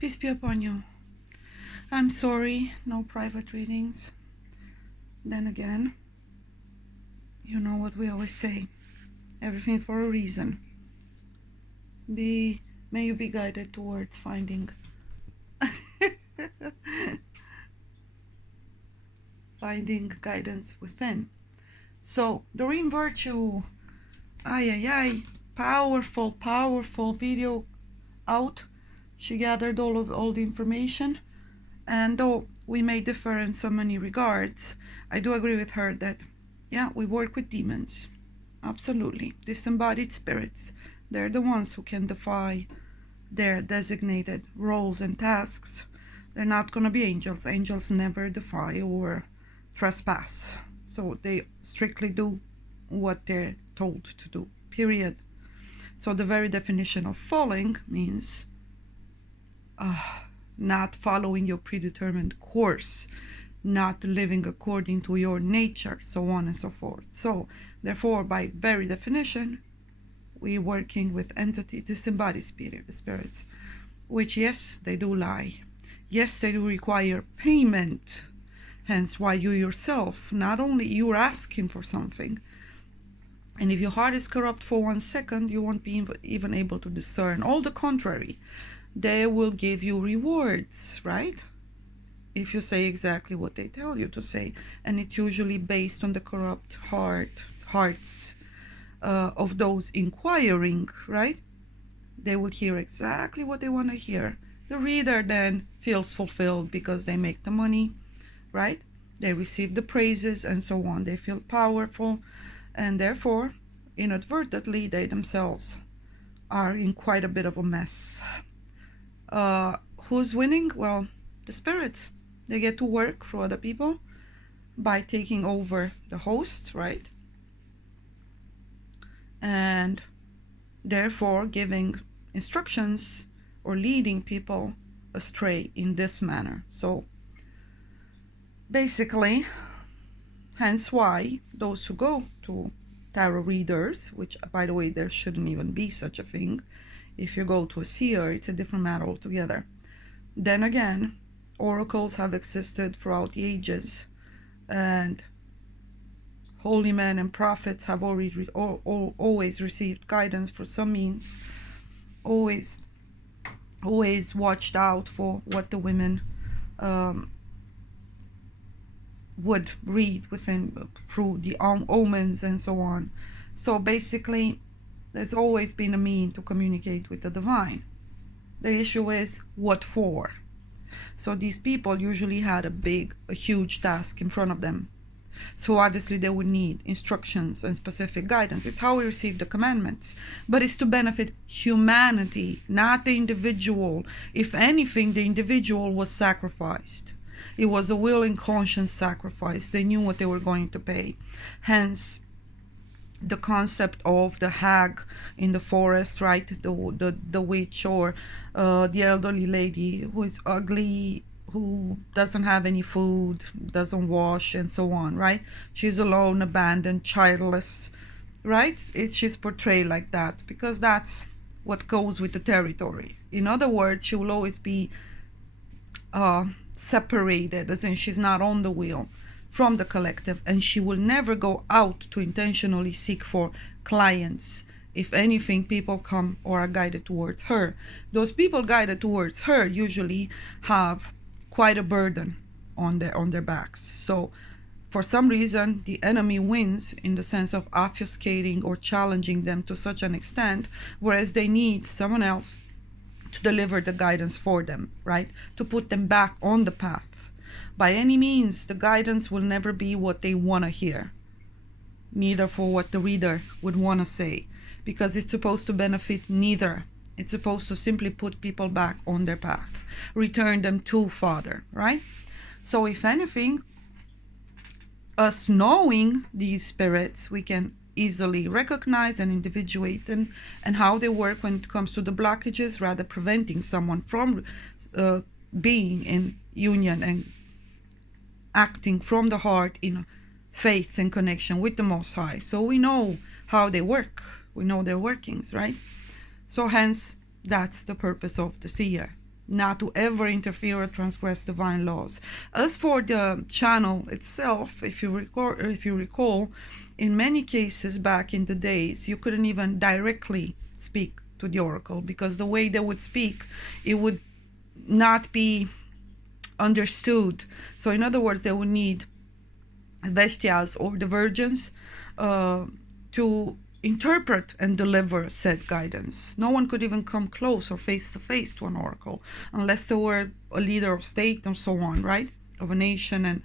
Peace be upon you. I'm sorry, no private readings. Then again, you know what we always say. Everything for a reason. May you be guided towards finding finding guidance within. So, Doreen Virtue, powerful video out. She gathered all the information, and though we may differ in so many regards, I do agree with her that, yeah, we work with demons. Absolutely. Disembodied spirits. They're the ones who can defy their designated roles and tasks. They're not going to be angels. Angels never defy or trespass. So they strictly do what they're told to do, period. So the very definition of falling means not following your predetermined course, not living according to your nature, so on and so forth. So therefore, by very definition, we're working with entities, disembodied spirits, which, yes, they do lie. Yes, they do require payment. Hence why you yourself, not only you're asking for something, and if your heart is corrupt for 1 second, you won't be even able to discern. All the contrary, they will give you rewards, right? If you say exactly what they tell you to say. And it's usually based on the corrupt hearts of those inquiring, right? They will hear exactly what they want to hear. The reader then feels fulfilled because they make the money, right? They receive the praises and so on. They feel powerful, and therefore, inadvertently, they themselves are in quite a bit of a mess. Who's winning? Well, the spirits. They get to work for other people by taking over the host, right? And therefore giving instructions or leading people astray in this manner. So basically, hence why those who go to tarot readers, which by the way, there shouldn't even be such a thing. If you go to a seer, it's a different matter altogether. Then again, oracles have existed throughout the ages, and holy men and prophets have always received guidance for some means, always watched out for what the women would read within through the omens and so on. So basically, there's always been a mean to communicate with the divine. The issue is what for. So these people usually had a huge task in front of them. So obviously they would need instructions and specific guidance. It's how we receive the commandments. But it's to benefit humanity, not the individual. If anything, the individual was sacrificed. It was a willing conscience sacrifice. They knew what they were going to pay. Hence, the concept of the hag in the forest, right? The witch, or the elderly lady who is ugly, who doesn't have any food, doesn't wash, and so on, right? She's alone, abandoned, childless, right? She's portrayed like that because that's what goes with the territory. In other words, she will always be separated, as in she's not on the wheel from the collective, and she will never go out to intentionally seek for clients. If anything, people come or are guided towards her. Those people guided towards her usually have quite a burden on their backs. So for some reason, the enemy wins in the sense of obfuscating or challenging them to such an extent, whereas they need someone else to deliver the guidance for them, right? To put them back on the path. By any means, the guidance will never be what they want to hear, neither for what the reader would want to say, because it's supposed to benefit neither. It's supposed to simply put people back on their path, return them to Father, right? So if anything, us knowing these spirits, we can easily recognize and individuate them and how they work when it comes to the blockages, rather preventing someone from being in union and acting from the heart in faith and connection with the Most High. So we know how they work. We know their workings, right? So hence, that's the purpose of the seer. not to ever interfere or transgress divine laws. As for the channel itself, if you recall, in many cases back in the days, you couldn't even directly speak to the oracle, because the way they would speak, it would not be understood. So in other words, they would need Veshtyas or the virgins to interpret and deliver said guidance. No one could even come close or face to face to an oracle unless they were a leader of state and so on, right? Of a nation and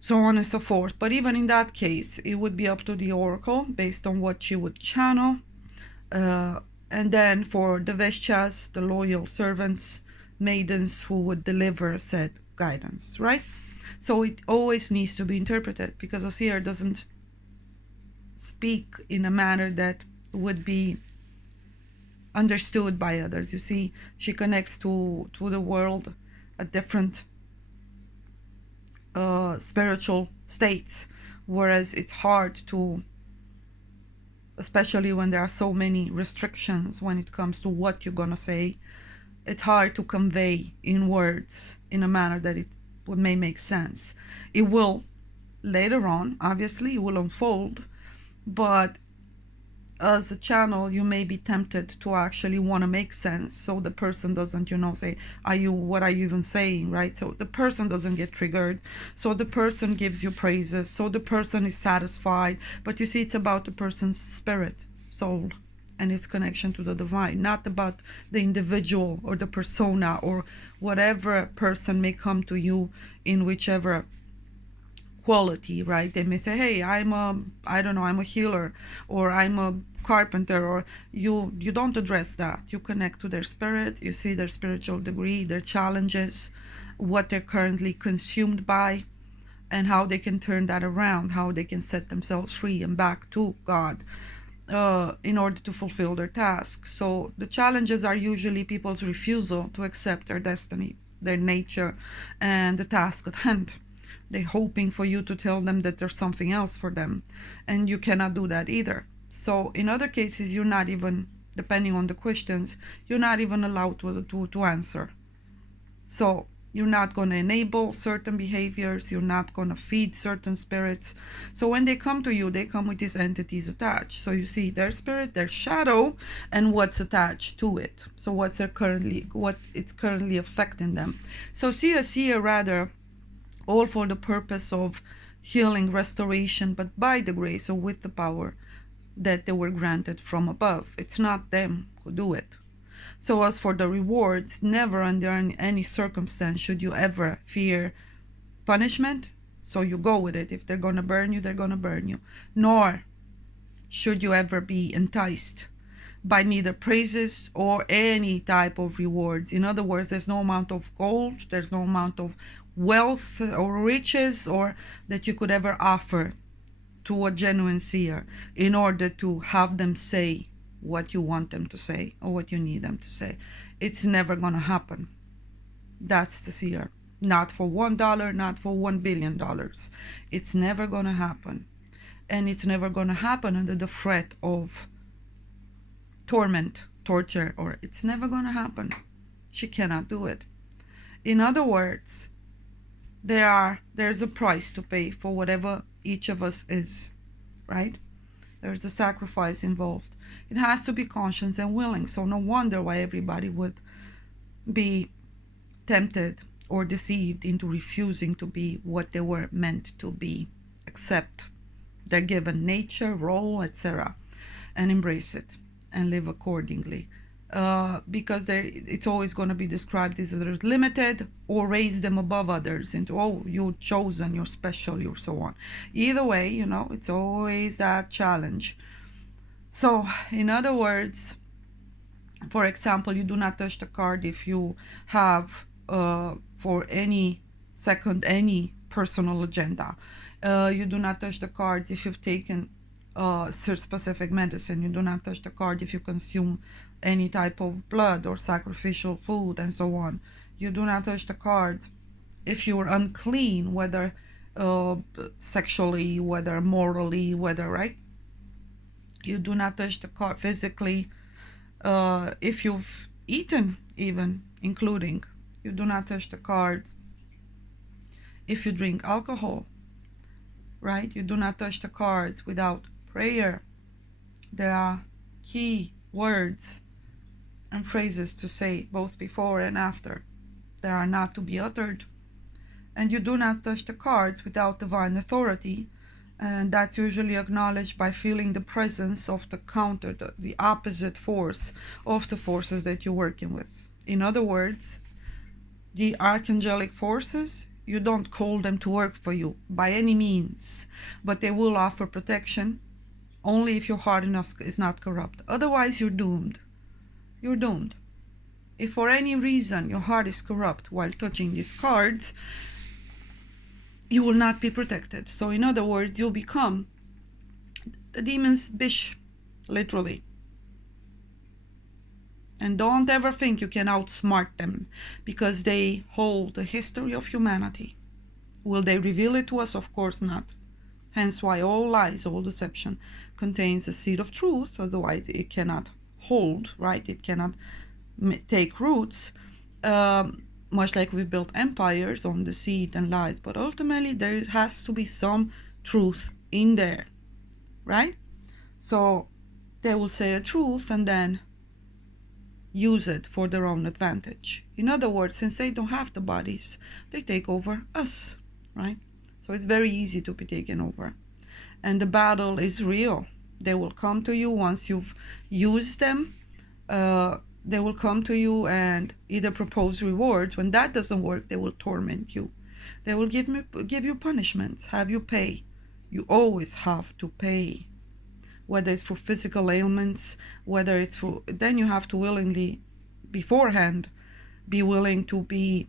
so on and so forth. But even in that case, it would be up to the oracle based on what she would channel. And then for the Veshyas, the loyal servants, maidens who would deliver said guidance, right? So it always needs to be interpreted, because a seer doesn't speak in a manner that would be understood by others. You see, she connects to the world at different spiritual states, whereas it's hard to, especially when there are so many restrictions when it comes to what you're gonna say, it's hard to convey in words in a manner that it may make sense. It will later on, obviously, it will unfold, but as a channel, you may be tempted to actually want to make sense, so the person doesn't, say, what are you even saying, right? So the person doesn't get triggered, so the person gives you praises, so the person is satisfied. But you see, it's about the person's spirit, soul, and its connection to the divine, not about the individual or the persona or whatever person may come to you in whichever quality, right? They may say, hey, I'm a healer, or I'm a carpenter, or you don't address that. You connect to their spirit, you see their spiritual degree, their challenges, what they're currently consumed by, and how they can turn that around, how they can set themselves free and back to God in order to fulfill their task. So the challenges are usually people's refusal to accept their destiny, their nature, and the task at hand. They're hoping for you to tell them that there's something else for them, and you cannot do that either. So in other cases, you're not even, depending on the questions, you're not even allowed to answer. So you're not going to enable certain behaviors, you're not going to feed certain spirits. So when they come to you, they come with these entities attached. So you see their spirit, their shadow, and what's attached to it. So what it's currently affecting them. So see a seer rather, all for the purpose of healing, restoration, but by the grace or with the power that they were granted from above. It's not them who do it. So as for the rewards, never under any circumstance should you ever fear punishment. So you go with it. If they're going to burn you, they're going to burn you. Nor should you ever be enticed by neither praises or any type of rewards. In other words, there's no amount of gold, there's no amount of wealth or riches or that you could ever offer to a genuine seer in order to have them say what you want them to say or what you need them to say. It's never going to happen. That's the seer. Not for $1, not for $1 billion. It's never going to happen. And it's never going to happen under the threat of torment, torture, or it's never going to happen. She cannot do it. In other words, there's a price to pay for whatever each of us is, right? There's a sacrifice involved. It has to be conscious and willing. So no wonder why everybody would be tempted or deceived into refusing to be what they were meant to be, accept their given nature, role, etc., and embrace it and live accordingly. Because it's always going to be described as either limited or raise them above others into, oh, you're chosen, you're special, you're so on. Either way, it's always that challenge. So, in other words, for example, you do not touch the card if you have, for any personal agenda. You do not touch the cards if you've taken specific medicine. You do not touch the card if you consume any type of blood or sacrificial food and so on. You do not touch the cards if you're unclean, whether sexually, whether morally, whether, right? You do not touch the card physically if you've eaten even including you do not touch the cards if you drink alcohol, right? You do not touch the cards without prayer. There are key words and phrases to say both before and after. They are not to be uttered. And you do not touch the cards without divine authority, and that's usually acknowledged by feeling the presence of the counter, the opposite force of the forces that you're working with. In other words, the archangelic forces, you don't call them to work for you by any means, but they will offer protection only if your heart is not corrupt. Otherwise, you're doomed. You're doomed. If for any reason your heart is corrupt while touching these cards, you will not be protected. So in other words, you'll become the demon's bish, literally. And don't ever think you can outsmart them, because they hold the history of humanity. Will they reveal it to us? Of course not. Hence why all lies, all deception contains a seed of truth. Otherwise it cannot hold, right? It cannot take roots. Much like we've built empires on deceit and lies, but ultimately there has to be some truth in there, right? So they will say a truth and then use it for their own advantage. In other words, since they don't have the bodies, they take over us, right? So it's very easy to be taken over. And the battle is real. They will come to you once you've used them. They will come to you and either propose rewards. When that doesn't work, they will torment you. They will give you punishments, have you pay. You always have to pay. Whether it's for physical ailments, whether it's for, then you have to willingly, beforehand, be willing to be,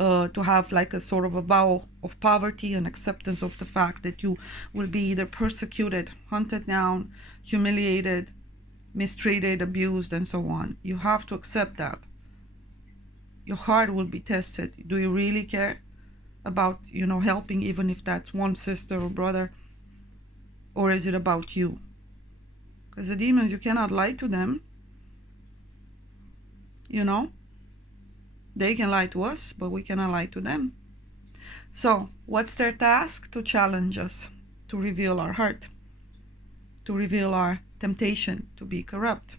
to have like a sort of a vow of poverty and acceptance of the fact that you will be either persecuted, hunted down, humiliated, mistreated, abused, and so on. You have to accept that. Your heart will be tested. Do you really care about, helping, even if that's one sister or brother? Or is it about you? Because the demons, you cannot lie to them. They can lie to us, but we cannot lie to them. So, what's their task? To challenge us, to reveal our heart, to reveal our temptation to be corrupt,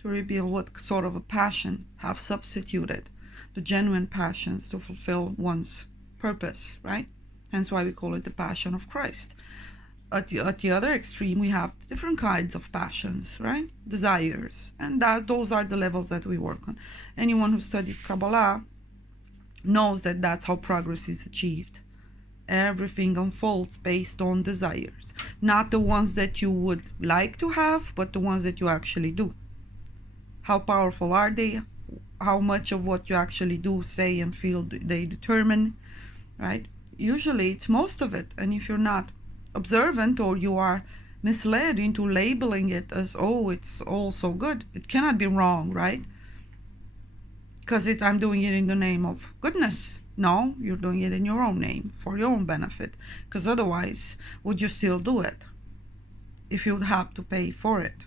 to reveal what sort of a passion have substituted the genuine passions to fulfill one's purpose, right? Hence why we call it the passion of Christ. At the other extreme, we have different kinds of passions, right? Desires. And those are the levels that we work on. Anyone who studied Kabbalah knows that that's how progress is achieved. Everything unfolds based on desires. Not the ones that you would like to have, but the ones that you actually do. How powerful are they? How much of what you actually do, say, and feel they determine, right? Usually it's most of it. And if you're not observant, or you are misled into labeling it as, oh, it's all so good, it cannot be wrong, right? Because I'm doing it in the name of goodness. No, you're doing it in your own name, for your own benefit. Because otherwise, would you still do it? If you'd have to pay for it.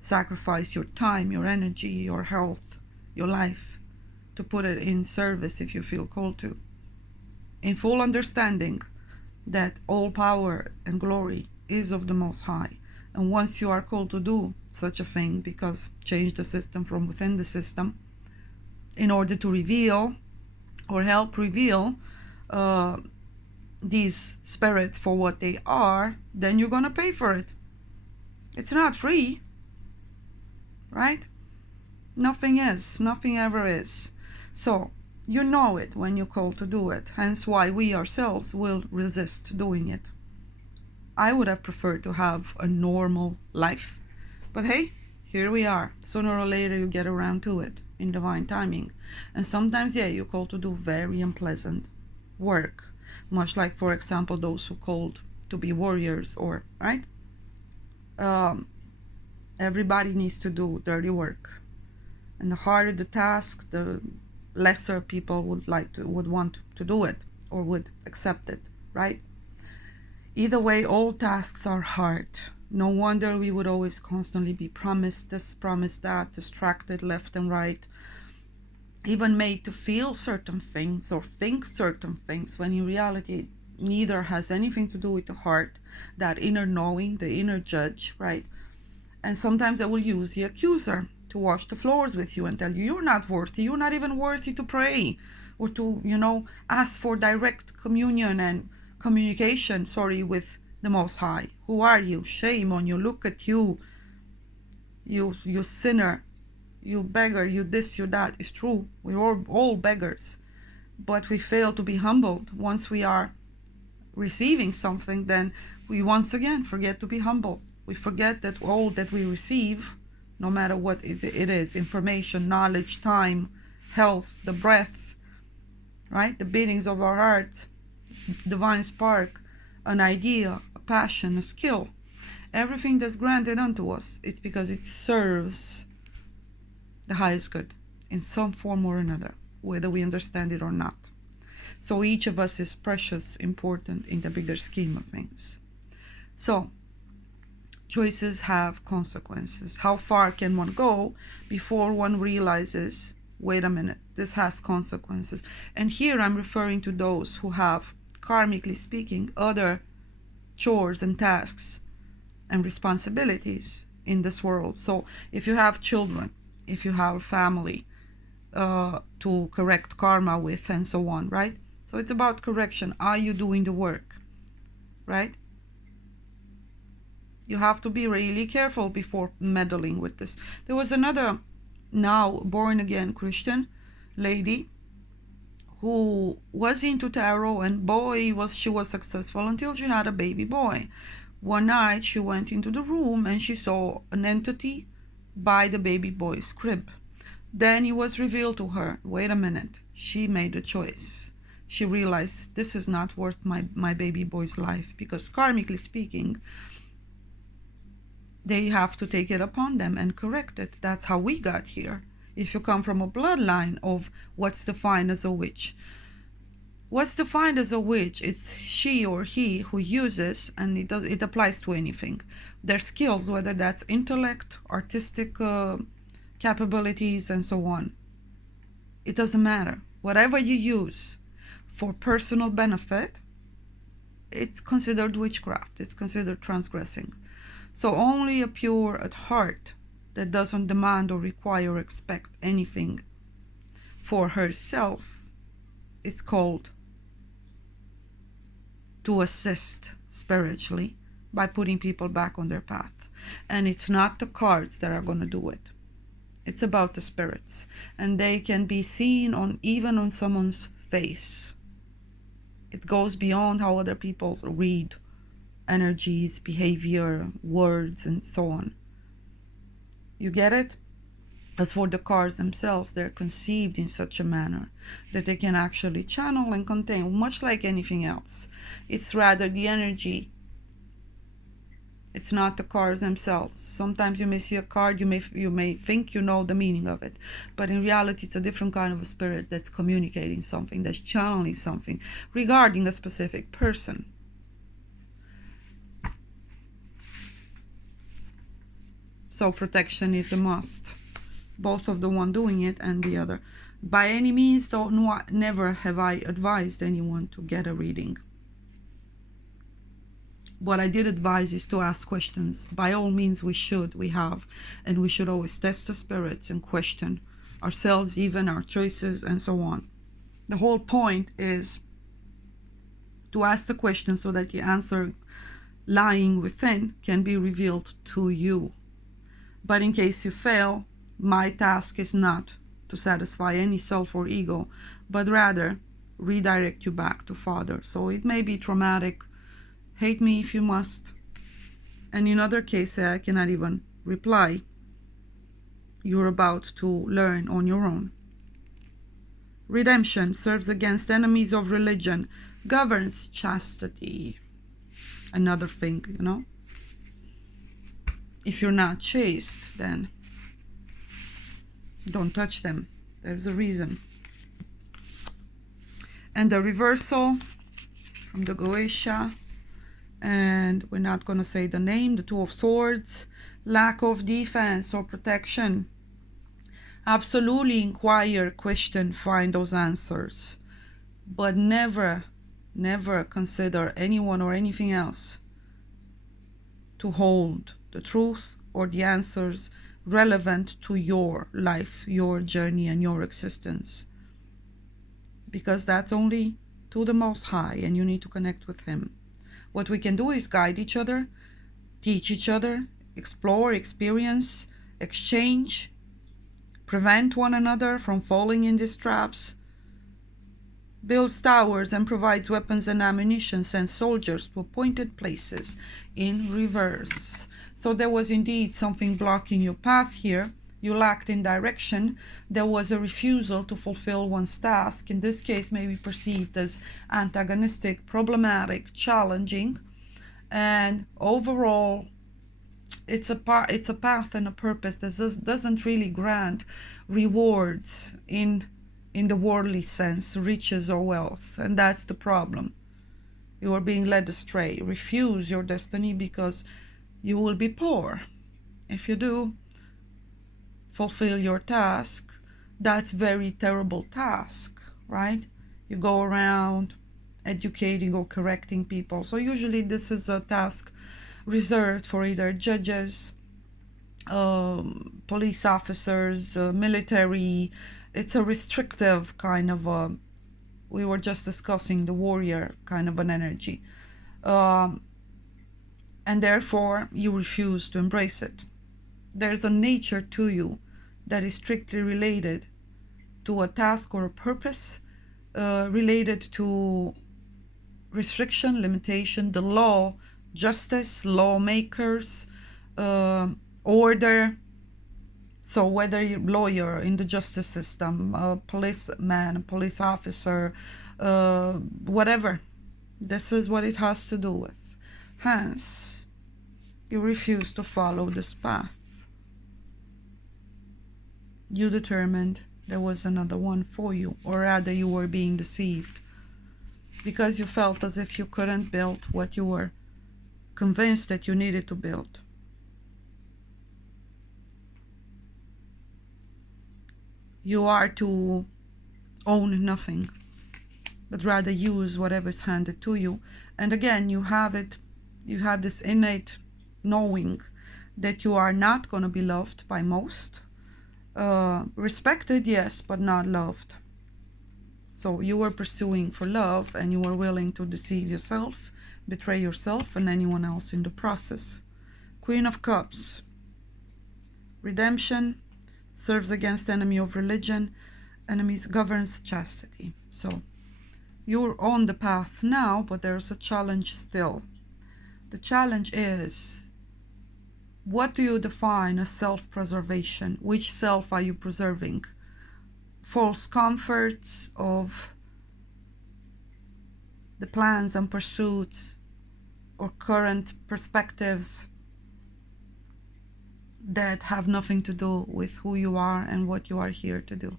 Sacrifice your time, your energy, your health, your life, to put it in service if you feel called to. In full understanding that all power and glory is of the Most High. And once you are called to do such a thing, because change the system from within the system, in order to reveal or help reveal these spirits for what they are, then you're going to pay for it. It's not free, right? Nothing is. Nothing ever is. So, you know it when you're called to do it. Hence why we ourselves will resist doing it. I would have preferred to have a normal life. But hey, here we are. Sooner or later you get around to it in divine timing. And sometimes, yeah, you're called to do very unpleasant work. Much like, for example, those who called to be warriors, or, right? Everybody needs to do dirty work. And the harder the task, the lesser people would want to do it, or would accept it, right? Either way, all tasks are hard. No wonder we would always constantly be promised this, promised that, distracted left and right, even made to feel certain things or think certain things, when in reality neither has anything to do with the heart, that inner knowing, the inner judge, right? And sometimes they will use the accuser to wash the floors with you and tell you you're not worthy, you're not even worthy to pray or to, ask for direct communion and communication, with the Most High. Who are you? Shame on you. Look at you. You sinner. You beggar. You this, you that. It's true. We're all beggars. But we fail to be humbled. Once we are receiving something, then we once again forget to be humble. We forget that all that we receive, no matter what it is, information, knowledge, time, health, the breath, right? The beatings of our hearts, divine spark, an idea, a passion, a skill. Everything that's granted unto us, it's because it serves the highest good in some form or another, whether we understand it or not. So each of us is precious, important in the bigger scheme of things. So choices have consequences. How far can one go before one realizes, wait a minute, this has consequences? And here I'm referring to those who have, karmically speaking, other chores and tasks and responsibilities in this world. So if you have children, if you have a family to correct karma with, and so on, right? So it's about correction. Are you doing the work, right? You have to be really careful before meddling with this. There was another now born-again Christian lady who was into tarot, and she was successful until she had a baby boy. One night she went into the room and she saw an entity by the baby boy's crib. Then it was revealed to her, wait a minute, she made a choice. She realized this is not worth my baby boy's life, because karmically speaking, they have to take it upon them and correct it. That's how we got here. If you come from a bloodline of what's defined as a witch. What's defined as a witch is she or he who uses, and it applies to anything, their skills, whether that's intellect, artistic capabilities, and so on. It doesn't matter. Whatever you use for personal benefit, it's considered witchcraft. It's considered transgressing. So only a pure at heart that doesn't demand or require or expect anything for herself is called to assist spiritually by putting people back on their path. And it's not the cards that are going to do it. It's about the spirits. And they can be seen even on someone's face. It goes beyond how other people read energies, behavior, words, and so on. You get it? As for the cards themselves, they're conceived in such a manner that they can actually channel and contain, much like anything else. It's rather the energy. It's not the cards themselves. Sometimes you may see a card, you may think you know the meaning of it, but in reality it's a different kind of a spirit that's communicating something, that's channeling something regarding a specific person. So protection is a must, both of the one doing it and the other. By any means, though, never have I advised anyone to get a reading. What I did advise is to ask questions. By all means, we have, and we should always test the spirits and question ourselves, even our choices, and so on. The whole point is to ask the question so that the answer lying within can be revealed to you. But in case you fail, my task is not to satisfy any self or ego, but rather redirect you back to Father. So it may be traumatic. Hate me if you must. And in other cases, I cannot even reply. You're about to learn on your own. Redemption serves against enemies of religion, governs chastity. Another thing, If you're not chaste, then don't touch them. There's a reason. And the reversal from the Goetia And we're not going to say the name. The Two of Swords, lack of defense or protection. Absolutely inquire, question, find those answers. But never, never consider anyone or anything else to hold the truth or the answers relevant to your life, your journey, and your existence. Because that's only to the Most High, and you need to connect with Him. What we can do is guide each other, teach each other, explore, experience, exchange, prevent one another from falling in these traps, builds towers and provides weapons and ammunition, sends soldiers to appointed places in reverse. So there was indeed something blocking your path here. You lacked in direction. There was a refusal to fulfill one's task. In this case, may be perceived as antagonistic, problematic, challenging, and overall, it's a path and a purpose that doesn't really grant rewards in the worldly sense, riches or wealth, and that's the problem. You are being led astray. Refuse your destiny because you will be poor. If you do fulfill your task, that's very terrible task, right? You go around educating or correcting people. So usually this is a task reserved for either judges, police officers, military. It's a restrictive kind of a, we were just discussing the warrior kind of an energy. And therefore you refuse to embrace it. There's a nature to you that is strictly related to a task or a purpose, related to restriction, limitation, the law, justice, lawmakers, order. So whether you're a lawyer in the justice system, a policeman, a police officer, whatever, this is what it has to do with. Hence, you refuse to follow this path. You determined there was another one for you, or rather you were being deceived because you felt as if you couldn't build what you were convinced that you needed to build. You are to own nothing, but rather use whatever is handed to you. And again, you have this innate knowing that you are not going to be loved by most. Respected, yes, but not loved. So you were pursuing for love, and you were willing to deceive yourself, betray yourself and anyone else in the process. Queen of Cups. Redemption. Serves against enemy of religion. Enemies governs chastity. So you're on the path now, but there's a challenge still. The challenge is, what do you define as self-preservation? Which self are you preserving? False comforts of the plans and pursuits, or current perspectives that have nothing to do with who you are and what you are here to do.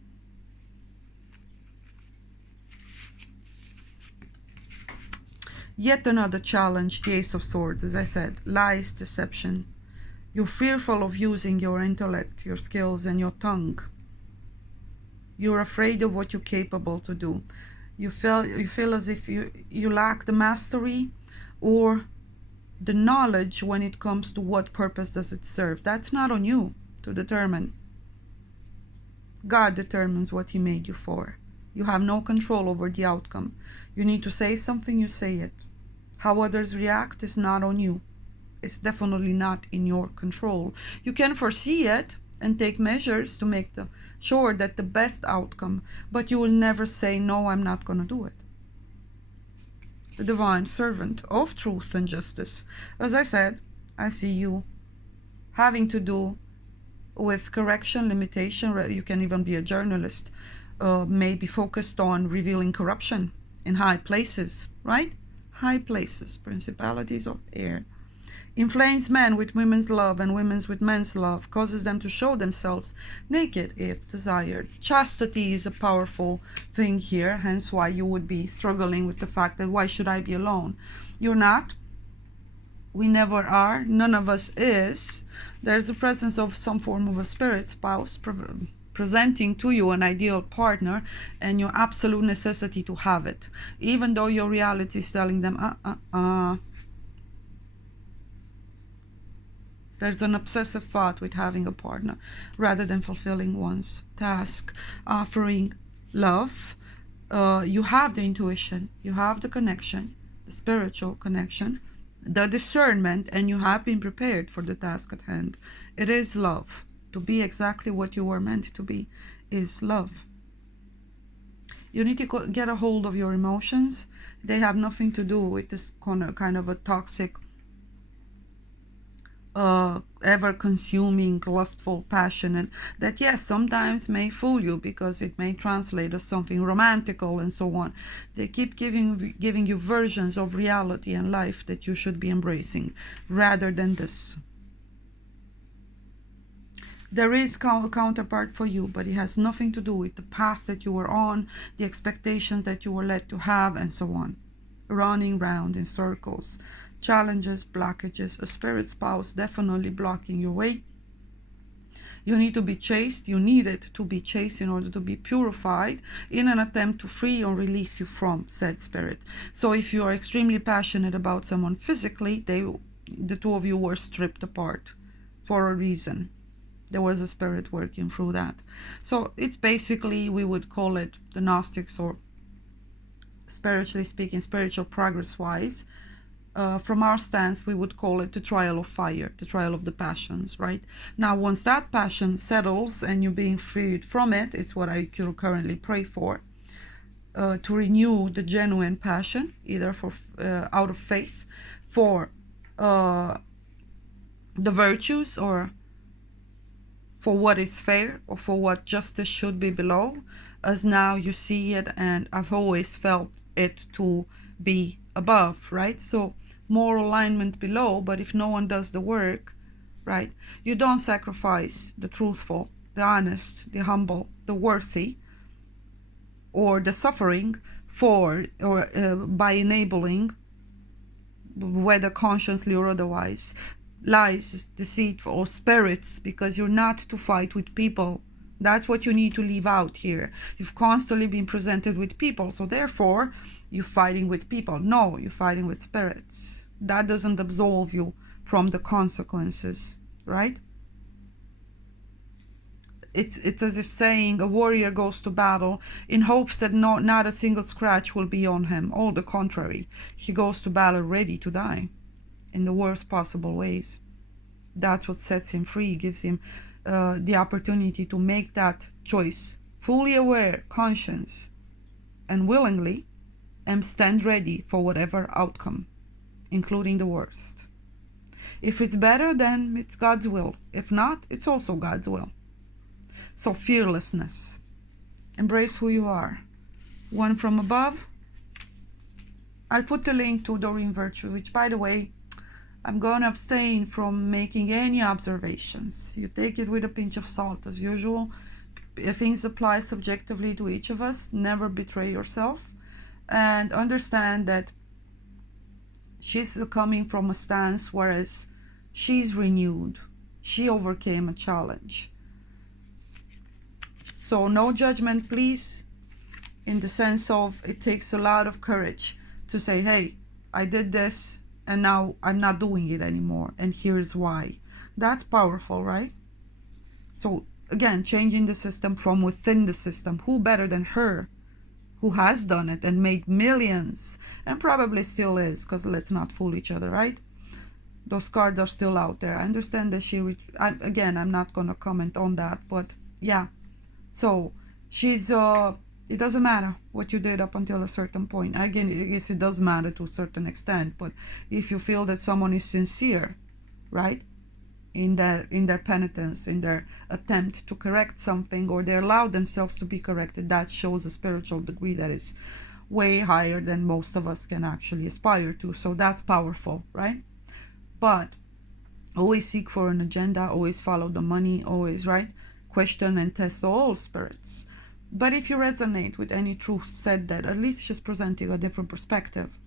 Yet another challenge, the Ace of Swords, as I said, lies, deception. You're fearful of using your intellect, your skills, and your tongue. You're afraid of what you're capable to do. You feel as if you lack the mastery or the knowledge when it comes to what purpose does it serve. That's not on you to determine. God determines what He made you for. You have no control over the outcome. You need to say something, you say it. How others react is not on you. It's definitely not in your control. You can foresee it and take measures to make sure that the best outcome, but you will never say, no, I'm not going to do it. The divine servant of truth and justice. As I said, I see you having to do with correction, limitation. You can even be a journalist, maybe focused on revealing corruption in high places, right? High places, principalities of air. Inflames men with women's love and women's with men's love, causes them to show themselves naked if desired. Chastity is a powerful thing here, hence why you would be struggling with the fact that why should I be alone? You're not. We never are. None of us is. There's the presence of some form of a spirit spouse presenting to you an ideal partner, and your absolute necessity to have it, even though your reality is telling them, There's an obsessive thought with having a partner rather than fulfilling one's task, offering love. You have the intuition, you have the connection, the spiritual connection, the discernment, and you have been prepared for the task at hand. It is love. To be exactly what you were meant to be is love. You need to get a hold of your emotions. They have nothing to do with this kind of a toxic, ever-consuming, lustful passion, and that, yes, sometimes may fool you because it may translate as something romantical and so on. They keep giving you versions of reality and life that you should be embracing rather than this. There is a counterpart for you, but it has nothing to do with the path that you were on, the expectations that you were led to have, and so on. Running round in circles. Challenges, blockages, a spirit spouse definitely blocking your way. You need to be chaste. You need it to be chaste in order to be purified in an attempt to free or release you from said spirit. So if you are extremely passionate about someone physically, the two of you were stripped apart for a reason. There was a spirit working through that. So it's basically, we would call it the Gnostics, or spiritually speaking, spiritual progress-wise. From our stance, we would call it the trial of fire, the trial of the passions, right? Now, once that passion settles and you're being freed from it, it's what I currently pray for, to renew the genuine passion, either for out of faith, for the virtues, or for what is fair, or for what justice should be below, as now you see it, and I've always felt it to be above, right? So more alignment below, but if no one does the work, right, you don't sacrifice the truthful, the honest, the humble, the worthy, or the suffering for, or by enabling, whether consciously or otherwise, lies, deceit, or spirits, because you're not to fight with people. That's what you need to leave out here. You've constantly been presented with people, so therefore you're fighting with people. No, you're fighting with spirits. That doesn't absolve you from the consequences, right? It's as if saying a warrior goes to battle in hopes that not a single scratch will be on him. All the contrary, he goes to battle ready to die in the worst possible ways. That's what sets him free, gives him the opportunity to make that choice, fully aware, conscious, and willingly, and stand ready for whatever outcome, including the worst. If it's better, then it's God's will. If not, it's also God's will. So fearlessness. Embrace who you are. One from above. I'll put the link to Doreen Virtue, which, by the way, I'm going to abstain from making any observations. You take it with a pinch of salt, as usual. Things apply subjectively to each of us. Never betray yourself. And understand that she's coming from a stance, whereas she's renewed. She overcame a challenge. So no judgment, please, in the sense of it takes a lot of courage to say, hey, I did this and now I'm not doing it anymore, and here's why. That's powerful, right? So again, changing the system from within the system. Who better than her, who has done it and made millions, and probably still is, because let's not fool each other, right? Those cards are still out there. I understand that again, I'm not going to comment on that, but yeah. So she's, it doesn't matter what you did up until a certain point. Again, I guess it does matter to a certain extent, but if you feel that someone is sincere, right, in their penitence, in their attempt to correct something, or they allow themselves to be corrected, that shows a spiritual degree that is way higher than most of us can actually aspire to. So that's powerful, right? But always seek for an agenda, always follow the money, always, right? Question and test all spirits. But if you resonate with any truth said, that at least she's presenting a different perspective,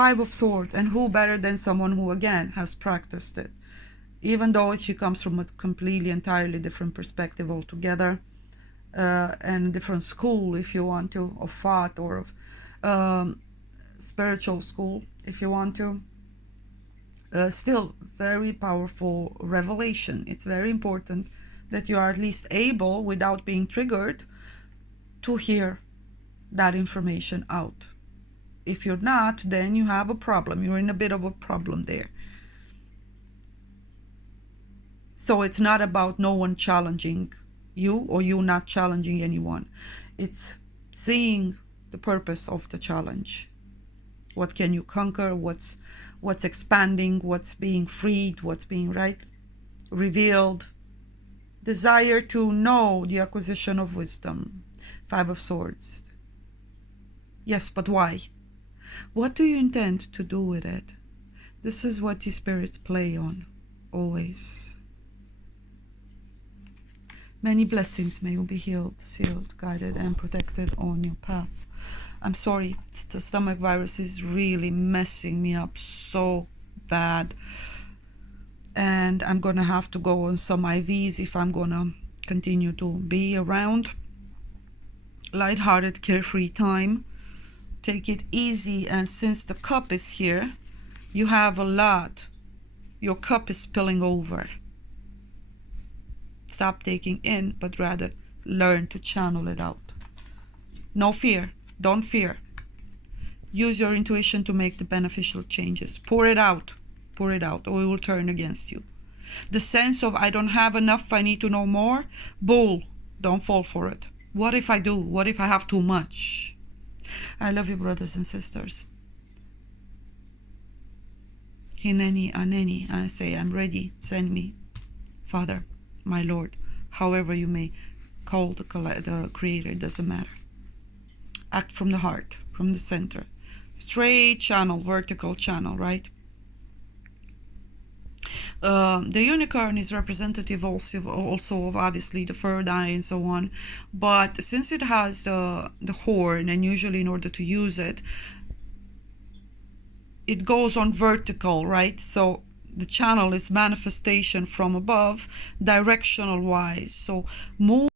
Five of Swords. And who better than someone who, again, has practiced it? Even though she comes from a completely, entirely different perspective altogether, and different school, if you want to, of thought, or of spiritual school, if you want to. Still, very powerful revelation. It's very important that you are at least able, without being triggered, to hear that information out. If you're not, then you have a problem. You're in a bit of a problem there. So it's not about no one challenging you or you not challenging anyone. It's seeing the purpose of the challenge. What can you conquer? What's expanding? What's being freed? What's being revealed? Desire to know, the acquisition of wisdom. Five of Swords. Yes, but why? What do you intend to do with it? This is what the spirits play on, always. Many blessings. May you be healed, sealed, guided, and protected on your path. I'm sorry, the stomach virus is really messing me up so bad. And I'm going to have to go on some IVs if I'm going to continue to be around. Lighthearted, carefree time. Take it easy. And since the cup is here, you have a lot. Your cup is spilling over. Stop taking in, but rather learn to channel it out. No fear. Don't fear. Use your intuition to make the beneficial changes. Pour it out. Pour it out, or it will turn against you. The sense of, I don't have enough, I need to know more. Bull. Don't fall for it. What if I do? What if I have too much? I love you, brothers and sisters. Hineni, aneni, I say, I'm ready. Send me. Father, my Lord, however you may call the Creator, it doesn't matter. Act from the heart, from the center. Straight channel, vertical channel, right? The unicorn is representative also of obviously the third eye and so on. But since it has the horn, and usually in order to use it, it goes on vertical, right? So the channel is manifestation from above, directional wise. So move